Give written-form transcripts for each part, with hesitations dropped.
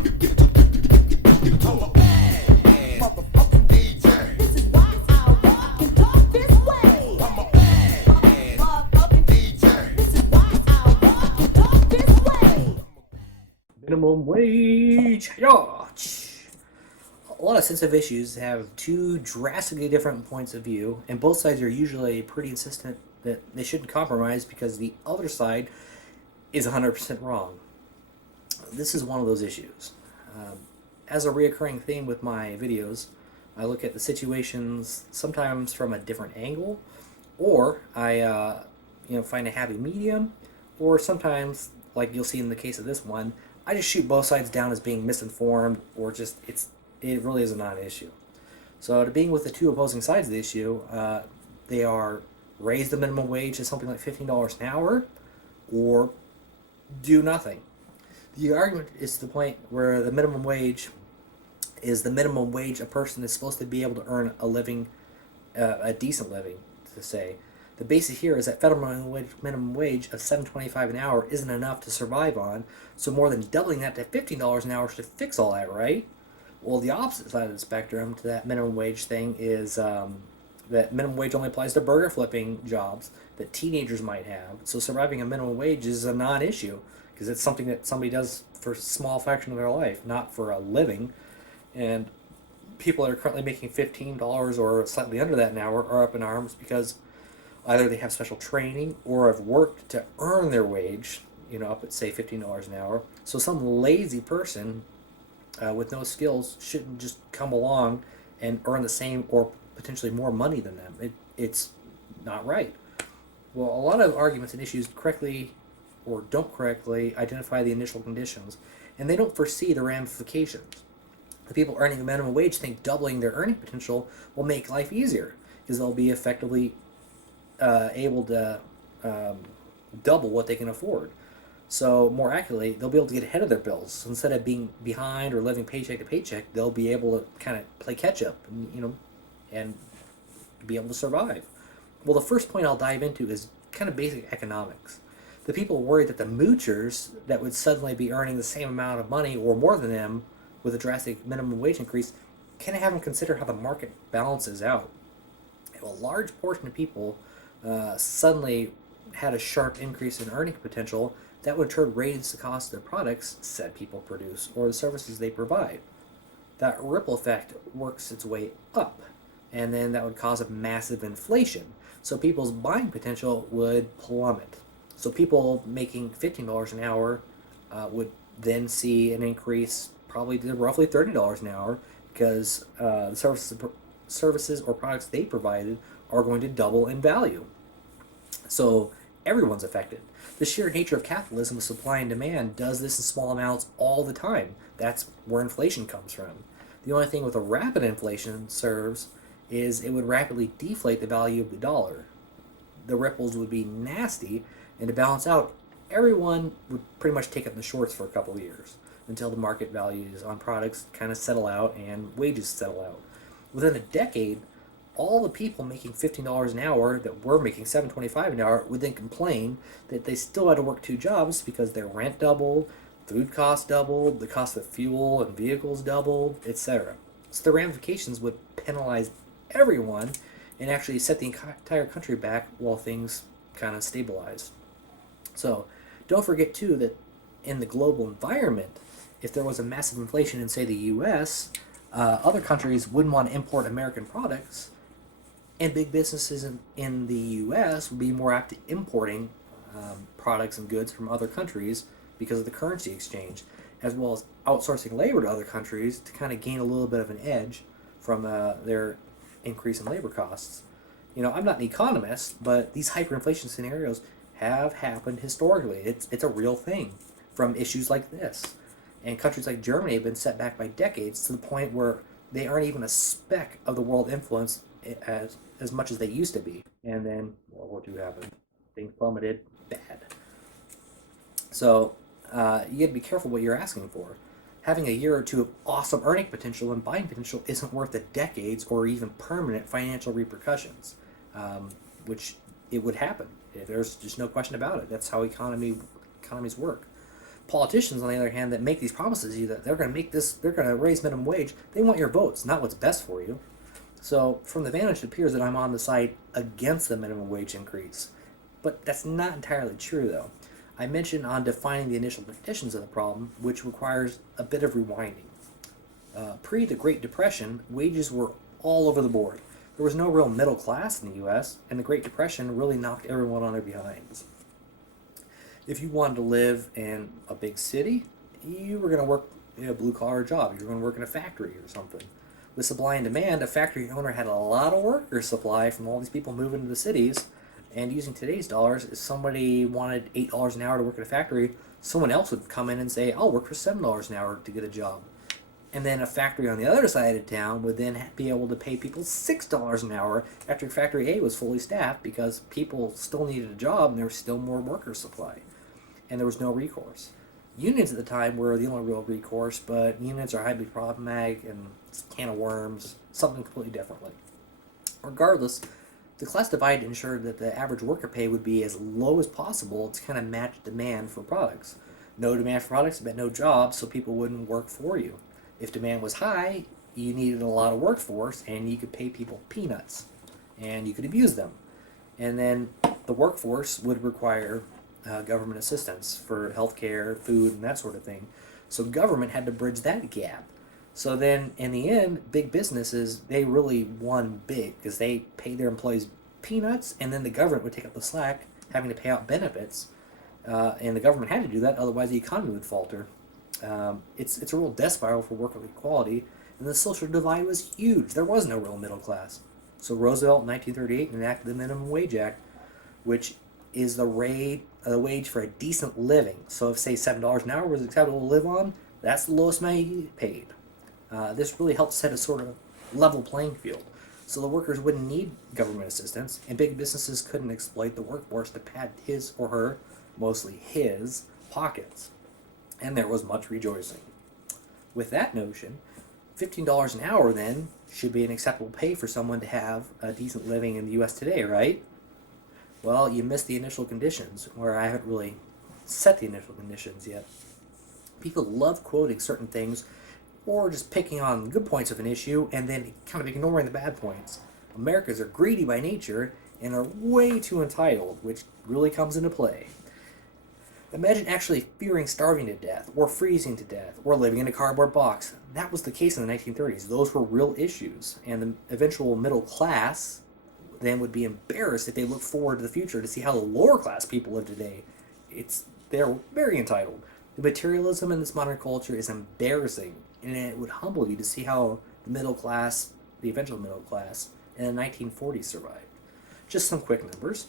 Motherfucking DJ. This is why I walk and talk this way. I'm a motherfucking DJ. This is why I walk and talk this way. Minimum wage. Yeah. A lot of sensitive issues have two drastically different points of view, and both sides are usually pretty insistent that they shouldn't compromise because the other side is 100% wrong. This is one of those issues. As a reoccurring theme with my videos, I look at the situations sometimes from a different angle, or I find a happy medium, or sometimes, like you'll see in the case of this one, I just shoot both sides down as being misinformed, or just it really is a non-issue. So to being with the two opposing sides of the issue, they are raise the minimum wage to something like $15 an hour, or do nothing. The argument is to the point where the minimum wage is the minimum wage a person is supposed to be able to earn a living, a decent living, to say. The basis here is that federal minimum wage of $7.25 an hour isn't enough to survive on, so more than doubling that to $15 an hour should fix all that, right? Well, the opposite side of the spectrum to that minimum wage thing is that minimum wage only applies to burger flipping jobs that teenagers might have. So surviving a minimum wage is a non-issue because it's something that somebody does for a small fraction of their life, not for a living. And people that are currently making $15 or slightly under that an hour are up in arms because either they have special training or have worked to earn their wage, up at say $15 an hour. So some lazy person with no skills shouldn't just come along and earn the same or potentially more money than them. It's not right. Well, a lot of arguments and issues correctly or don't correctly identify the initial conditions, and they don't foresee the ramifications. The people earning the minimum wage think doubling their earning potential will make life easier because they'll be effectively able to double what they can afford. So more accurately, they'll be able to get ahead of their bills. So instead of being behind or living paycheck to paycheck, they'll be able to kind of play catch up, and be able to survive. Well, the first point I'll dive into is kind of basic economics. The people worried that the moochers that would suddenly be earning the same amount of money or more than them with a drastic minimum wage increase kind of haven't considered how the market balances out. If a large portion of people suddenly had a sharp increase in earning potential, that would in turn raise the cost of the products said people produce or the services they provide. That ripple effect works its way up, and then that would cause a massive inflation. So people's buying potential would plummet. So people making $15 an hour would then see an increase probably to roughly $30 an hour because the services or products they provided are going to double in value. So everyone's affected. The sheer nature of capitalism with supply and demand does this in small amounts all the time. That's where inflation comes from. The only thing with a rapid inflation serves is it would rapidly deflate the value of the dollar. The ripples would be nasty, and to balance out, everyone would pretty much take up the shorts for a couple of years until the market values on products kind of settle out and wages settle out. Within a decade, all the people making $15 an hour that were making $7.25 an hour would then complain that they still had to work two jobs because their rent doubled, food costs doubled, the cost of fuel and vehicles doubled, etc. So the ramifications would penalize everyone and actually set the entire country back while things kind of stabilize. So don't forget too that in the global environment, if there was a massive inflation in say the US, other countries wouldn't want to import American products, and big businesses in the US would be more apt to importing products and goods from other countries because of the currency exchange, as well as outsourcing labor to other countries to kind of gain a little bit of an edge from their increase in labor costs. I'm not an economist, but these hyperinflation scenarios have happened historically. It's a real thing from issues like this. And countries like Germany have been set back by decades to the point where they aren't even a speck of the world influence as much as they used to be. And then World War II happened. Things plummeted bad. So you got to be careful what you're asking for. Having a year or two of awesome earning potential and buying potential isn't worth the decades or even permanent financial repercussions, which it would happen. There's just no question about it. That's how economies work. politicians, on the other hand, that make these promises to you that they're going to make this, they're going to raise minimum wage, they want your votes, not what's best for you. So, from the vantage, it appears that I'm on the side against the minimum wage increase. But that's not entirely true, though. I mentioned on defining the initial conditions of the problem, which requires a bit of rewinding. Pre the Great Depression, wages were all over the board. There was no real middle class in the U.S., and the Great Depression really knocked everyone on their behinds. If you wanted to live in a big city, you were going to work in a blue-collar job. You were going to work in a factory or something. With supply and demand, a factory owner had a lot of worker supply from all these people moving to the cities. And using today's dollars, if somebody wanted $8 an hour to work at a factory, someone else would come in and say, I'll work for $7 an hour to get a job. And then a factory on the other side of town would then be able to pay people $6 an hour after factory A was fully staffed, because people still needed a job and there was still more worker supply. And there was no recourse. Unions at the time were the only real recourse, but unions are highly problematic and it's a can of worms, something completely differently. Regardless, the class divide ensured that the average worker pay would be as low as possible to kind of match demand for products. No demand for products meant no jobs, so people wouldn't work for you. If demand was high, you needed a lot of workforce, and you could pay people peanuts, and you could abuse them. And then the workforce would require government assistance for healthcare, food, and that sort of thing. So government had to bridge that gap. So then, in the end, big businesses, they really won big because they paid their employees peanuts, and then the government would take up the slack, having to pay out benefits. And the government had to do that, otherwise the economy would falter. It's a real death spiral for worker equality, and the social divide was huge. There was no real middle class. So Roosevelt in 1938 enacted the Minimum Wage Act, which is the wage for a decent living. So if, say, $7 an hour was acceptable to live on, that's the lowest amount you paid. This really helped set a sort of level playing field. So the workers wouldn't need government assistance, and big businesses couldn't exploit the workforce to pad his or her, mostly his, pockets. And there was much rejoicing. With that notion, $15 an hour then should be an acceptable pay for someone to have a decent living in the U.S. today, right? Well, you missed the initial conditions, where I haven't really set the initial conditions yet. People love quoting certain things, or just picking on the good points of an issue and then kind of ignoring the bad points. Americans are greedy by nature and are way too entitled, which really comes into play. Imagine actually fearing starving to death, or freezing to death, or living in a cardboard box. That was the case in the 1930s. Those were real issues, and the eventual middle class then would be embarrassed if they look forward to the future to see how the lower class people live today. They're very entitled. The materialism in this modern culture is embarrassing, and it would humble you to see how the middle class, the eventual middle class, in the 1940s survived. Just some quick numbers.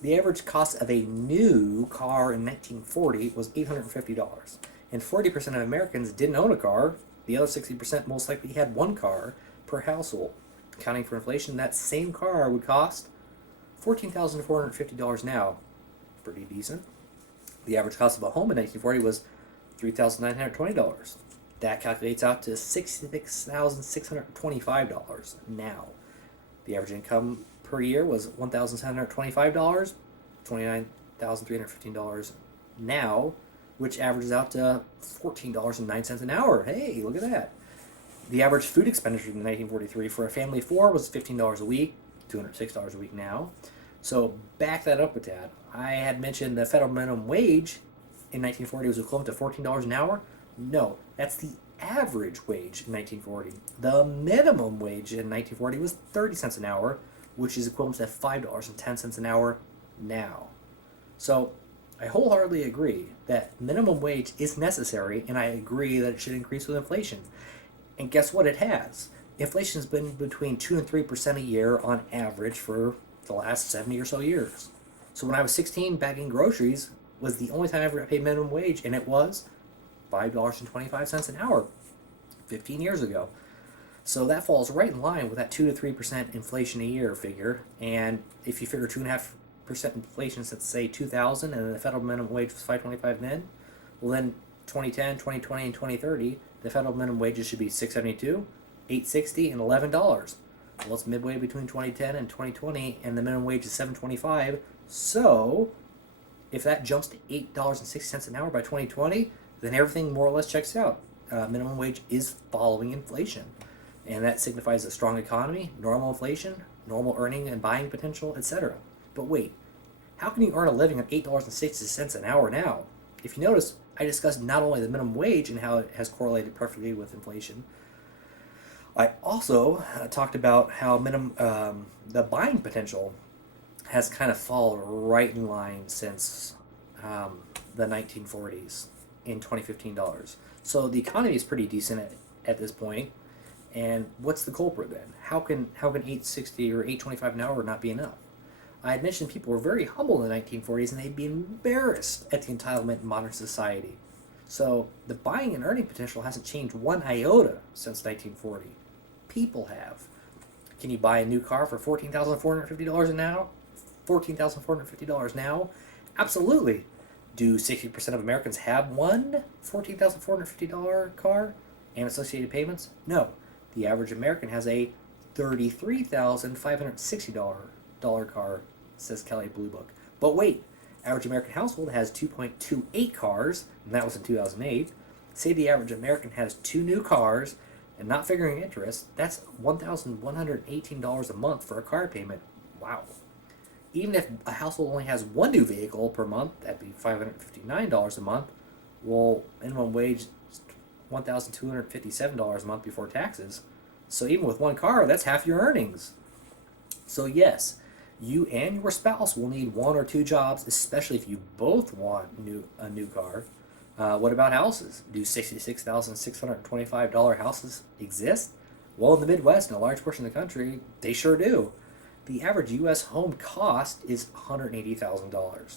The average cost of a new car in 1940 was $850, and 40% of Americans didn't own a car. The other 60% most likely had one car per household. Accounting for inflation, that same car would cost $14,450 now. Pretty decent. The average cost of a home in 1940 was $3,920. That calculates out to $66,625 now. The average income per year was $1,725, $29,315 now, which averages out to $14.09 an hour. Hey, look at that. The average food expenditure in 1943 for a family of four was $15 a week, $206 a week now. So back that up with that. I had mentioned the federal minimum wage in 1940 was equivalent to $14 an hour. No, that's the average wage in 1940. The minimum wage in 1940 was 30 cents an hour, which is equivalent to $5.10 an hour now. So I wholeheartedly agree that minimum wage is necessary, and I agree that it should increase with inflation. And guess what? It has. Inflation's been between 2 and 3% a year on average for the last 70 or so years. So when I was 16, bagging groceries was the only time I ever paid minimum wage, and it was $5.25 an hour 15 years ago. So that falls right in line with that 2 to 3% inflation a year figure. And if you figure 2.5% inflation since, say, 2000, and the federal minimum wage was $5.25 then, well then 2010, 2020, and 2030, the federal minimum wages should be $6.72, $8.60, and $11. Well, it's midway between 2010 and 2020, and the minimum wage is $7.25. So If that jumps to $8.60 an hour by 2020, then everything more or less checks out. Minimum wage is following inflation, and that signifies a strong economy, normal inflation, normal earning and buying potential, etc. But wait, how can you earn a living on $8.60 an hour now? If you notice, I discussed not only the minimum wage and how it has correlated perfectly with inflation, I also talked about how the buying potential has kind of fallen right in line since the 1940s in 2015 dollars. So the economy is pretty decent at this point. And what's the culprit then? How can 860 or 825 an hour not be enough? I had mentioned people were very humble in the 1940s and they'd be embarrassed at the entitlement in modern society. So the buying and earning potential hasn't changed one iota since 1940. People have. Can you buy a new car for $14,450 now? $14,450 now? Absolutely. Do 60% of Americans have one $14,450 car and associated payments? No. The average American has a $33,560 car, says Kelly Blue Book. But wait, average American household has 2.28 cars, and that was in 2008. Say the average American has 2 new cars, and not figuring interest, that's $1,118 a month for a car payment. Wow. Even if a household only has 1 new vehicle per month, that'd be $559 a month. Well, minimum wage is $1,257 a month before taxes. So even with 1 car, that's half your earnings. So yes, you and your spouse will need 1 or 2 jobs, especially if you both want a new car. What about houses? Do $66,625 houses exist? Well, in the Midwest and a large portion of the country, they sure do. The average U.S. home cost is $180,000.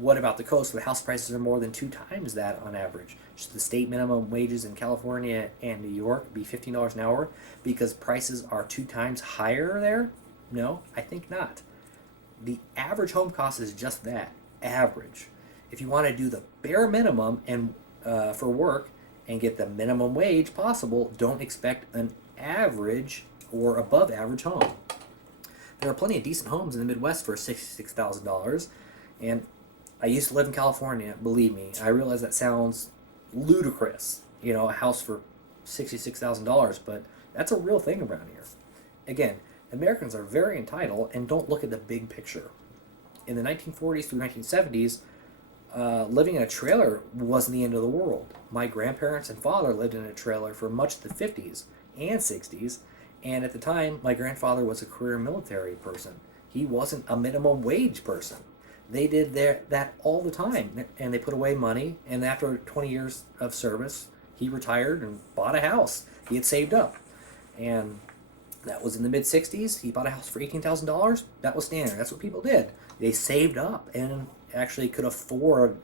What about the coast where house prices are more than 2 times that on average? Should the state minimum wages in California and New York be $15 an hour because prices are 2 times higher there? No, I think not. The average home cost is just that, average. If you want to do the bare minimum and for work and get the minimum wage possible, don't expect an average or above average home. There are plenty of decent homes in the Midwest for $66,000, and I used to live in California. Believe me, I realize that sounds ludicrous. A house for $66,000, but that's a real thing around here. Again, Americans are very entitled and don't look at the big picture. In the 1940s through 1970s, living in a trailer wasn't the end of the world. My grandparents and father lived in a trailer for much of the 50s and 60s, and at the time, my grandfather was a career military person. He wasn't a minimum wage person. They did that all the time, and they put away money, and after 20 years of service, he retired and bought a house. He had saved up, and that was in the mid-60s. He bought a house for $18,000. That was standard. That's what people did. They saved up and actually could afford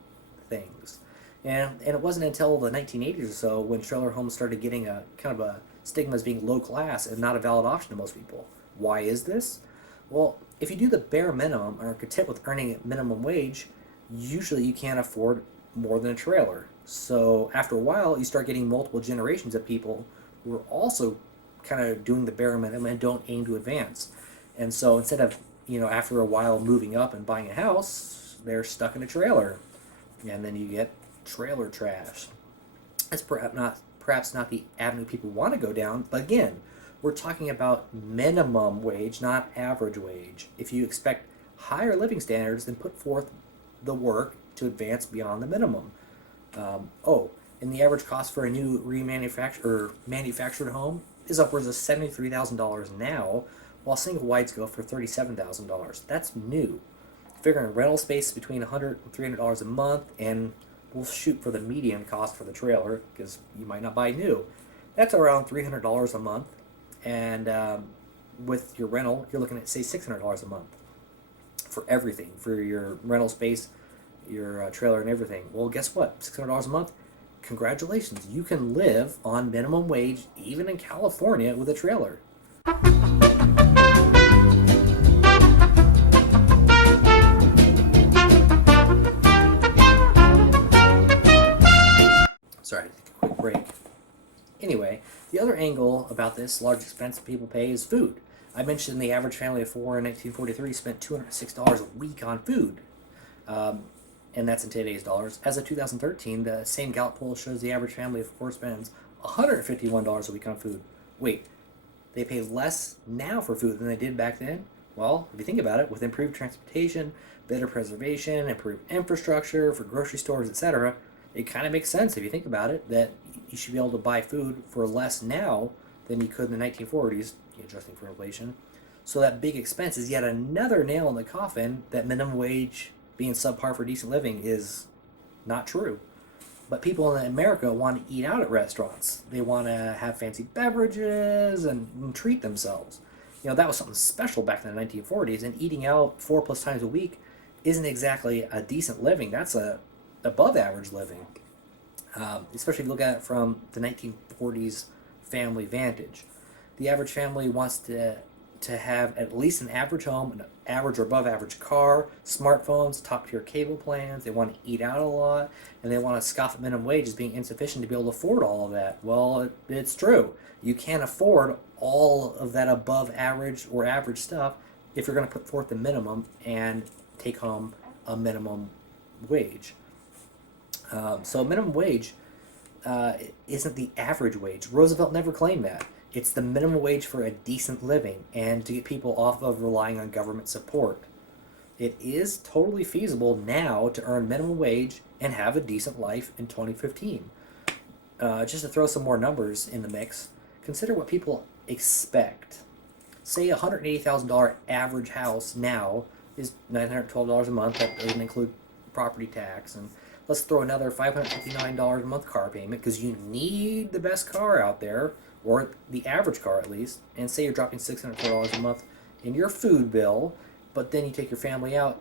things. And it wasn't until the 1980s or so when trailer homes started getting a kind of a stigma as being low class and not a valid option to most people. Why is this? Well, if you do the bare minimum and are content with earning a minimum wage, usually you can't afford more than a trailer. So after a while, you start getting multiple generations of people who are also kind of doing the bare minimum and don't aim to advance. And so instead of, after a while moving up and buying a house, they're stuck in a trailer. And then you get trailer trash. That's perhaps not the avenue people want to go down, but again, we're talking about minimum wage, not average wage. If you expect higher living standards, then put forth the work to advance beyond the minimum. And the average cost for a new manufactured home is upwards of $73,000 now, while single wides go for $37,000. That's new. Figuring rental space between $100 and $300 a month, and we'll shoot for the median cost for the trailer because you might not buy new. That's around $300 a month, and with your rental, you're looking at say $600 a month for everything, for your rental space, your trailer, and everything. Well, guess what? $600 a month. Congratulations, you can live on minimum wage even in California with a trailer. Sorry, to take a quick break. Anyway, the other angle about this large expense people pay is food. I mentioned the average family of 4 in 1943 spent $206 a week on food. and that's in today's dollars. As of 2013, the same Gallup poll shows the average family of four spends $151 a week on food. Wait, they pay less now for food than they did back then? Well, if you think about it, with improved transportation, better preservation, improved infrastructure for grocery stores, etc., it kind of makes sense if you think about it that you should be able to buy food for less now than you could in the 1940s, adjusting for inflation. So that big expense is yet another nail in the coffin that minimum wage being subpar for decent living is not true. But people in America want to eat out at restaurants. They want to have fancy beverages and treat themselves. That was something special back in the 1940s, and eating out 4+ times a week isn't exactly a decent living. That's a above average living, especially if you look at it from the 1940s family vantage. The average family wants to have at least an average home, an average or above average car, smartphones, top tier cable plans. They want to eat out a lot, and they want to scoff at minimum wage as being insufficient to be able to afford all of that. Well, it's true. You can't afford all of that above average or average stuff if you're going to put forth the minimum and take home a minimum wage. So minimum wage isn't the average wage. Roosevelt never claimed that. It's the minimum wage for a decent living and to get people off of relying on government support. It is totally feasible now to earn minimum wage and have a decent life in 2015. Just to throw some more numbers in the mix, consider what people expect. Say a $180,000 average house now is $912 a month. That doesn't include property tax. And let's throw another $559 a month car payment because you need the best car out there, or the average car at least. And say you're dropping $604 a month in your food bill, but then you take your family out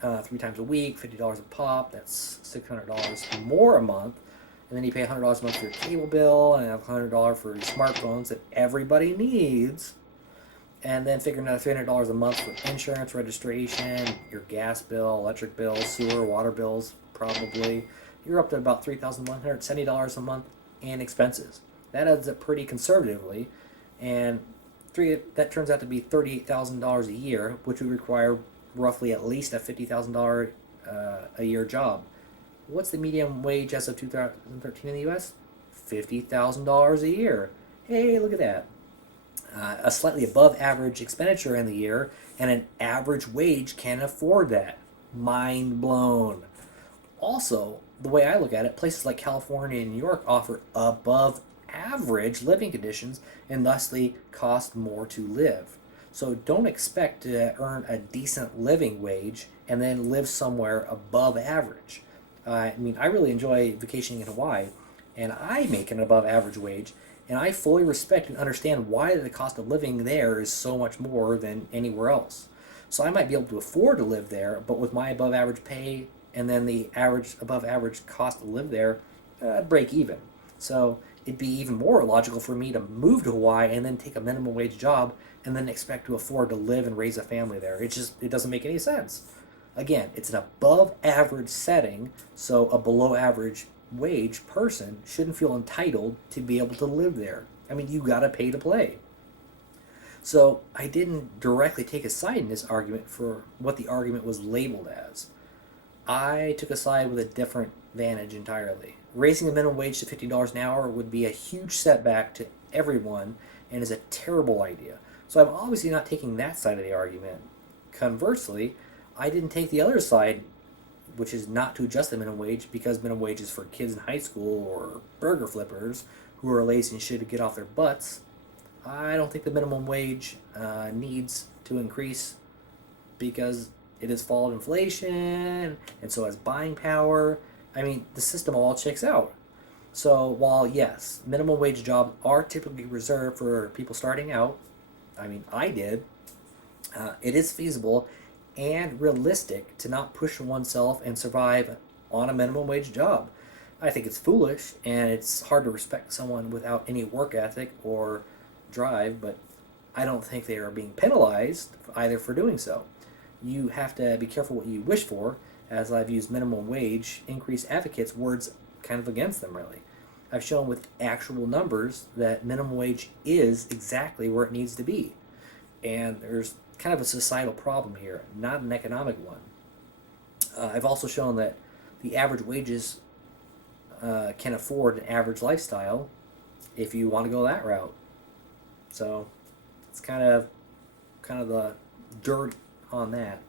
3 times a week, $50 a pop. That's $600 more a month. And then you pay $100 a month for your cable bill and $100 for your smartphones that everybody needs. And then figure another $300 a month for insurance, registration, your gas bill, electric bill, sewer, water bills, probably. You're up to about $3,170 a month in expenses. That adds up pretty conservatively, and that turns out to be $38,000 a year, which would require roughly at least a $50,000 a year job. What's the median wage as of 2013 in the U.S.? $50,000 a year. Hey, look at that. A slightly above average expenditure in the year, and an average wage can afford that. Mind blown. Also, the way I look at it, places like California and New York offer above average living conditions and thusly cost more to live. So don't expect to earn a decent living wage and then live somewhere above average. I really enjoy vacationing in Hawaii, and I make an above average wage, and I fully respect and understand why the cost of living there is so much more than anywhere else. So I might be able to afford to live there, but with my above average pay and then the above average cost to live there, I'd break even. So it'd be even more logical for me to move to Hawaii and then take a minimum wage job and then expect to afford to live and raise a family there. It doesn't make any sense. Again, it's an above average setting, so a below average wage person shouldn't feel entitled to be able to live there. You gotta pay to play. So I didn't directly take a side in this argument for what the argument was labeled as. I took a side with a different vantage entirely. Raising the minimum wage to $50 an hour would be a huge setback to everyone and is a terrible idea. So I'm obviously not taking that side of the argument. Conversely, I didn't take the other side, which is not to adjust the minimum wage because minimum wage is for kids in high school or burger flippers who are lazy and should get off their butts. I don't think the minimum wage needs to increase because it has followed inflation and so has buying power. The system all checks out. So while yes, minimum wage jobs are typically reserved for people starting out, I did, it is feasible and realistic to not push oneself and survive on a minimum wage job. I think it's foolish and it's hard to respect someone without any work ethic or drive, but I don't think they are being penalized either for doing so. You have to be careful what you wish for, as I've used minimum wage increase advocates' words kind of against them, really. I've shown with actual numbers that minimum wage is exactly where it needs to be. And there's kind of a societal problem here, not an economic one. I've also shown that the average wages can afford an average lifestyle if you want to go that route. So it's kind of the dirt on that.